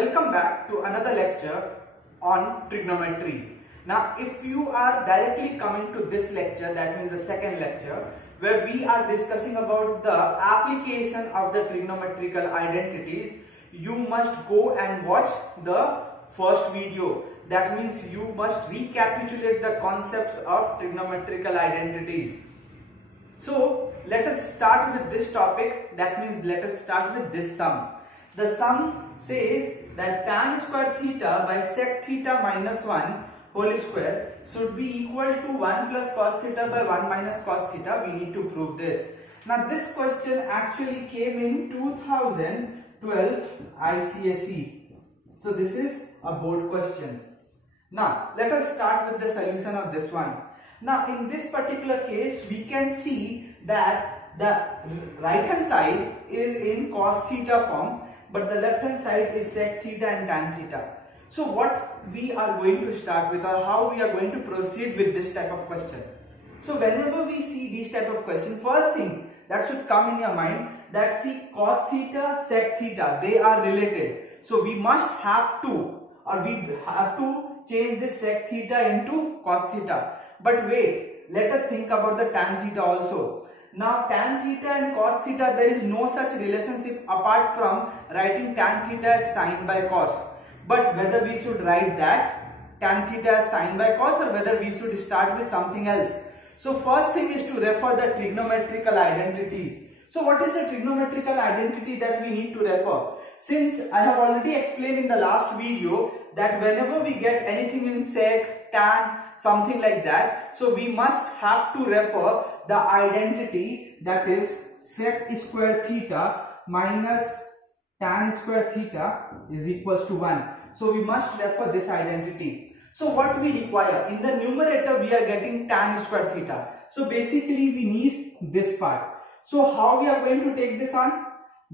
Welcome back to another lecture on trigonometry. Now, if you are directly coming to this lecture, that means the second lecture, where we are discussing about the application of the trigonometrical identities, you must go and watch the first video. That means you must recapitulate the concepts of trigonometrical identities. So, let us start with this topic. That means let us start with this sum. The sum says that tan square theta by sec theta minus 1 whole square should be equal to 1 plus cos theta by 1 minus cos theta. We need to prove this. Now this question actually came in 2012 ICSE. So this is a board question. Now let us start with the solution of this one. Now in this particular case we can see that the right hand side is in cos theta form, but the left hand side is sec theta and tan theta. So what we are going to start with, or how we are going to proceed with this type of question. So whenever we see this type of question, first thing that should come in your mind, that see cos theta, sec theta, they are related. So we must have to, or we have to change this sec theta into cos theta. But wait, let us think about the tan theta also. Now tan theta and cos theta, there is no such relationship apart from writing tan theta as sine by cos. But whether we should write that tan theta as sine by cos, or whether we should start with something else. So first thing is to refer the trigonometrical identities. So what is the trigonometrical identity that we need to refer? Since I have already explained in the last video that whenever we get anything in sec, tan, something like that, so we must have to refer the identity, that is sec square theta minus tan square theta is equals to 1. So we must refer this identity. So what we require, in the numerator we are getting tan square theta. So basically we need this part. So how we are going to take this on?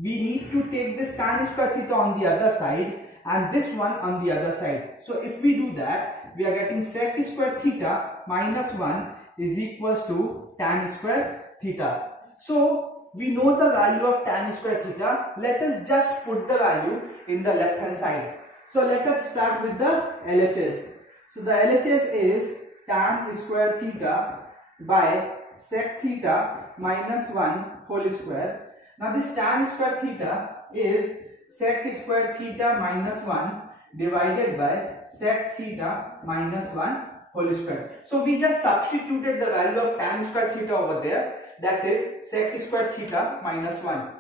We need to take this tan square theta on the other side and this one on the other side. So if we do that, we are getting sec square theta minus 1 is equals to tan square theta. So we know the value of tan square theta. Let us just put the value in the left hand side. So let us start with the LHS. So the LHS is tan square theta by sec theta minus 1 whole square. Now this tan square theta is sec square theta minus 1 divided by sec theta minus 1 whole square. So we just substituted the value of tan square theta over there, that is sec square theta minus 1.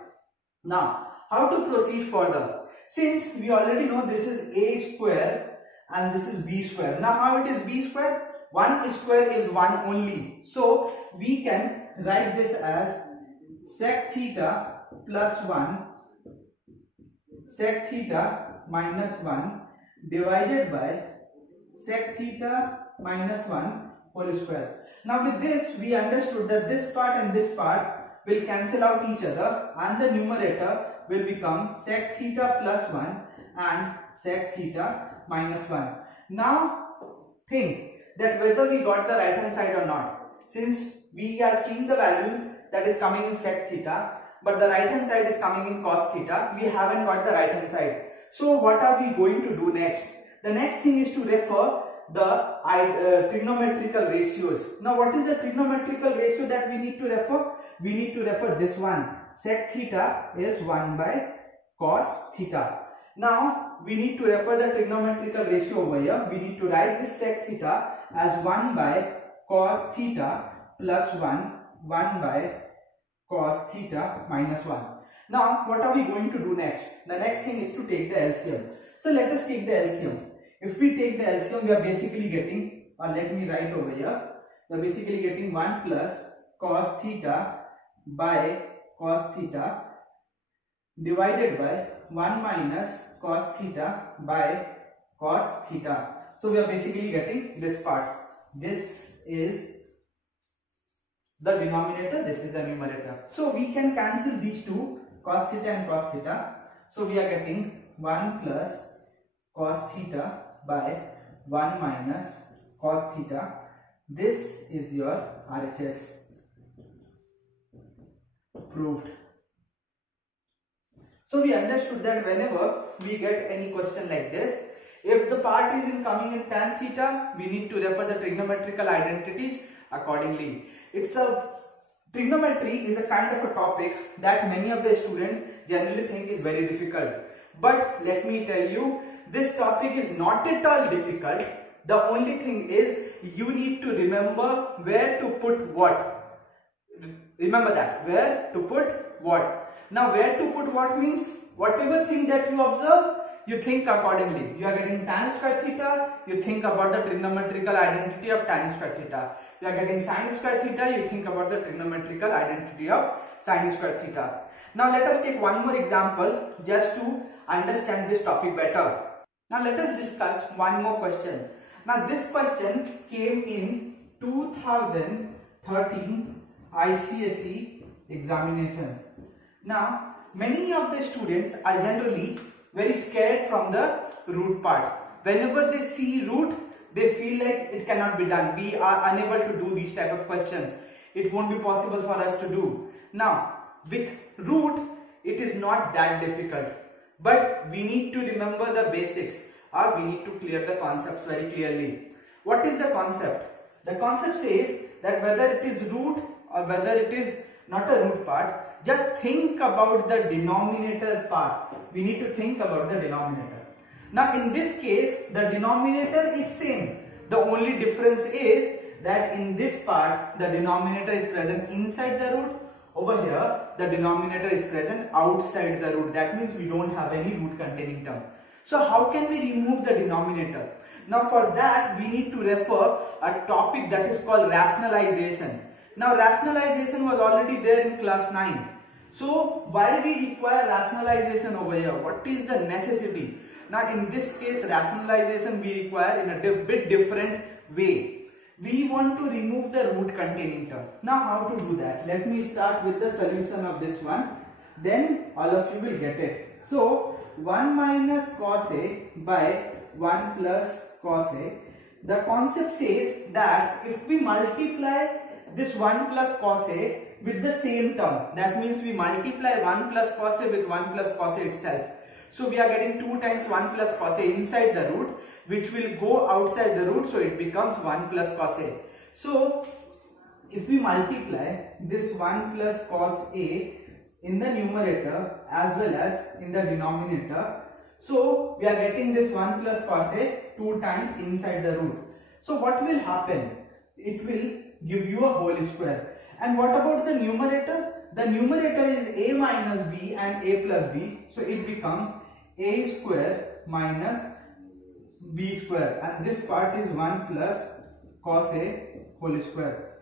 Now how to proceed further? Since we already know this is a square and this is b square. Now how it is b square? 1 square is 1 only. So we can write this as sec theta plus 1 sec theta minus 1 divided by sec theta minus 1 whole square. Now with this we understood that this part and this part will cancel out each other and the numerator will become sec theta plus 1 and sec theta minus 1. Now think that whether we got the right hand side or not. Since we are seeing the values that is coming in sec theta, but the right hand side is coming in cos theta, we haven't got the right hand side. So what are we going to do next? The next thing is to refer the trigonometrical ratios. Now what is the trigonometrical ratio that we need to refer? We need to refer this one. Sec theta is 1 by cos theta. Now we need to refer the trigonometrical ratio over here. We need to write this sec theta as 1 by cos theta plus 1 by cos theta minus 1. Now what are we going to do next? The next thing is to take the LCM. So let us take the LCM. If we take the LCM, we are basically getting, or let me write over here, we are basically getting 1 plus cos theta by cos theta divided by 1 minus cos theta by cos theta. So we are basically getting this part. This is the denominator, this is the numerator. So we can cancel these two, cos theta and cos theta. So we are getting 1 plus cos theta by 1 minus cos theta. This is your RHS. Proved. So we understood that whenever we get any question like this, if the part is coming in tan theta, we need to refer the trigonometrical identities accordingly. Trigonometry is a kind of a topic that many of the students generally think is very difficult. But let me tell you, this topic is not at all difficult. The only thing is you need to remember where to put what. Remember that, where to put what. Now where to put what means whatever thing that you observe, you think accordingly. You are getting tan square theta, you think about the trigonometrical identity of tan square theta. You are getting sin square theta, you think about the trigonometrical identity of sin square theta. Now let us take one more example just to understand this topic better. Now let us discuss one more question. Now this question came in 2013 ICSE examination. Now many of the students are generally very scared from the root part. Whenever they see root, they feel like it cannot be done. We are unable to do these type of questions. It won't be possible for us to do. Now with root, it is not that difficult. But we need to remember the basics, or we need to clear the concepts very clearly. What is the concept? The concept says that whether it is root or whether it is not a root part, just think about the denominator part. We need to think about the denominator. Now in this case, the denominator is same. The only difference is that in this part, the denominator is present inside the root. Over here, the denominator is present outside the root. That means we don't have any root containing term. So how can we remove the denominator? Now for that, we need to refer a topic that is called rationalization. Now rationalization was already there in class 9. So why we require rationalization over here? What is the necessity? Now in this case, rationalization we require in a bit different way. We want to remove the root containing term. Now how to do that? Let me start with the solution of this one. Then all of you will get it. So 1 minus cos A by 1 plus cos A. The concept says that if we multiply this 1 plus cos A with the same term, that means we multiply 1 plus cos A with 1 plus cos A itself. So we are getting 2 times 1 plus cos A inside the root, which will go outside the root, so it becomes 1 plus cos A. So if we multiply this 1 plus cos A in the numerator as well as in the denominator, so we are getting this 1 plus cos A 2 times inside the root. So what will happen? It will give you a whole square. And what about the numerator? The numerator is a minus b and a plus b. So it becomes a square minus b square. And this part is 1 plus cos a whole square.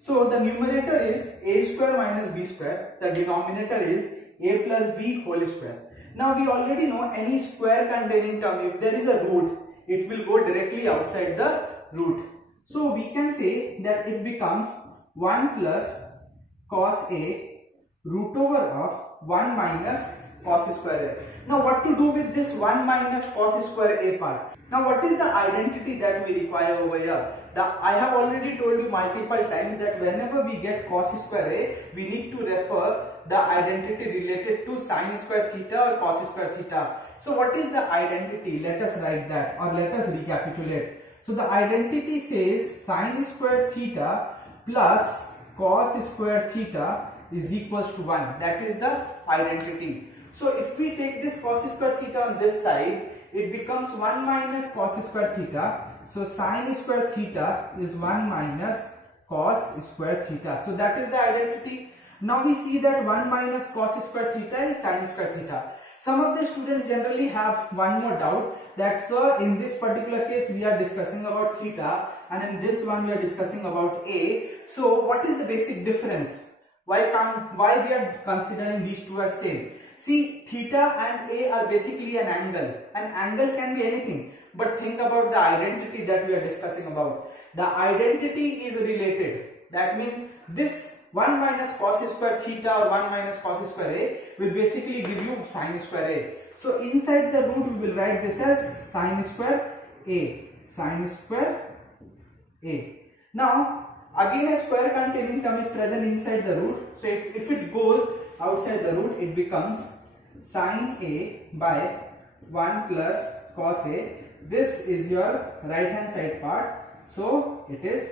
So the numerator is a square minus b square. The denominator is a plus b whole square. Now we already know any square containing term, if there is a root, it will go directly outside the root. So we can say that it becomes 1 plus cos A root over of 1 minus cos square A. Now what to do with this 1 minus cos square A part? Now what is the identity that we require over here? I have already told you multiple times that whenever we get cos square A, we need to refer the identity related to sin square theta or cos square theta. So what is the identity? Let us write that, or let us recapitulate. So the identity says sin square theta plus cos square theta is equals to 1. That is the identity. So if we take this cos square theta on this side, it becomes 1 minus cos square theta. So sin square theta is 1 minus cos square theta. So that is the identity. Now we see that 1 minus cos square theta is sin square theta. Some of the students generally have one more doubt, that sir, in this particular case we are discussing about theta and in this one we are discussing about A. So what is the basic difference? Why we are considering these two as same? See, theta and A are basically an angle. An angle can be anything. But think about the identity that we are discussing about. The identity is related. That means this 1 minus cos square theta or 1 minus cos square A will basically give you sin square A. So inside the root we will write this as sin square A. Sin square A. Now again a square containing term is present inside the root. So if it goes outside the root, it becomes sin A by 1 plus cos A. This is your right hand side part. So it is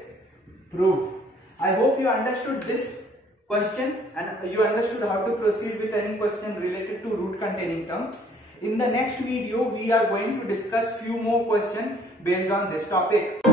proved. I hope you understood this question and you understood how to proceed with any question related to root containing term. In the next video, we are going to discuss few more questions based on this topic.